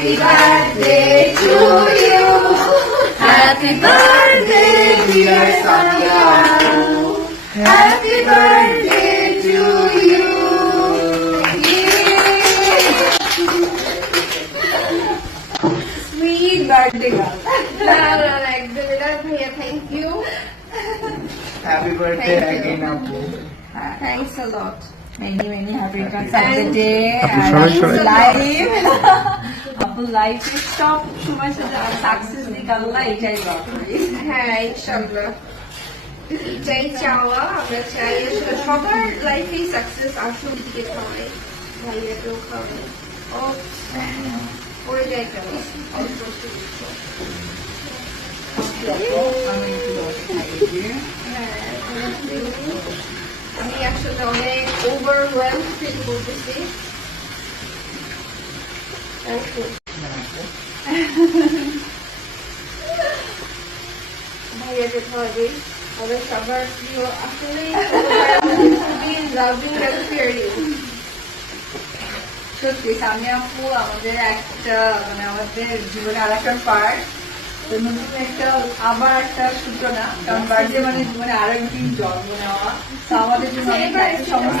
Happy birthday to you. Happy birthday, dear Sonia. Happy birthday to you. Sweet birthday, girl. Thank you. Happy birthday again, Thanks a lot. Many, many happy birthday. of the. Happy and. আপু লাইফে সব সময় সাথে success দিক আল্লাহ এটাই হ্যাঁ দিয়ে হ্যাঁ, আমি আসলে অনেক ওভারওয়েলম ফিল করতেছি। সবার প্রিয় আসলে খুবই লাভিং সত্যি সামনে আপু আমাদের একটা মানে আমাদের জীবনে আর একটা পার্ট নতুন একটা আবার একটা সূচনা কারণ বার্থডে মানে জীবনে আরও একদিন জন্ম নেওয়া আমাদের জন্য অনেক একটা সমস্ত